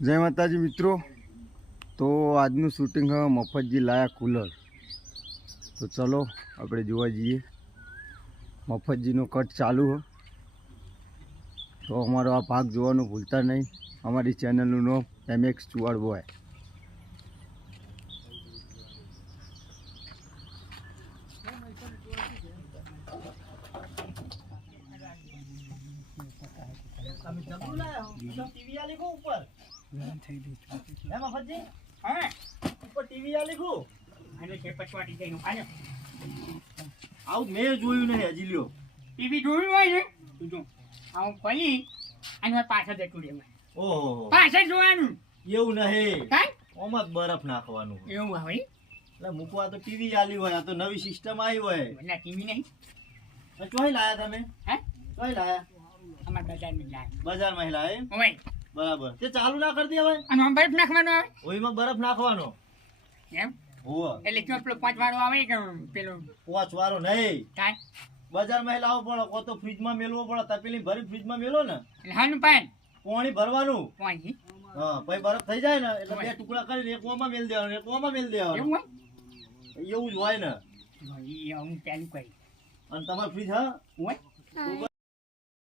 જય માતાજી મિત્રો, તો આજનું શૂટિંગ હવે મફતજી લાયા કુલર. તો ચલો આપણે જોવા જઈએ. મફતજીનો કટ ચાલુ હો, તો અમારો આ ભાગ જોવાનું ભૂલતા નહીં. અમારી ચેનલનું નામ MX ચુવાડ બોય. આવું મેં જોયું નહીં હજી લ્યો. ટીવી જોયું હોય ને તું જો આવું ખોલી અને પાછળ જતું રહે. ઓહો, પાછળ જોવાનું એવું નહીં, કાંઈ ઓમાં બરફ નાખવાનું હોય. એવું હોય એટલે મૂકવા તો ટીવી આલી હોય, આ તો નવી સિસ્ટમ આવી હોય. એટલે ટીવી નહીં. ચોય લાયા તમે? હે ચોય લાયા? અમારા બજારમાં જાય બજારમાં લાયા એમ? હોય બરાબર. તે ચાલુ ના કરતી હવે? અને આમ બરફ નાખવાનો આવે ઓઈમાં બરફ નાખવાનો. એમ હોવે. એટલે જો પેલો 5 વાળો આવે કે પેલો પોચ વાળો નહીં, કાંઈ બજારમાં લાવવો પડે, કો તો ફ્રીજમાં મેલવો પડે. તપેલી ભરી ફ્રીજમાં મેલો ને, એટલે હાનું પાન પાણી ભરવાનું. પાણી હા, પછી બરફ થઈ જાય ને એટલે બે ટુકડા કરીને એક ઓમાં મેલ દેવાનું, એક ઓમાં મેલ દેવાનું. એવું હોય એવું જ હોય ને. હું પેલું કરી અને તમારે ફ્રીજ હા હોય તો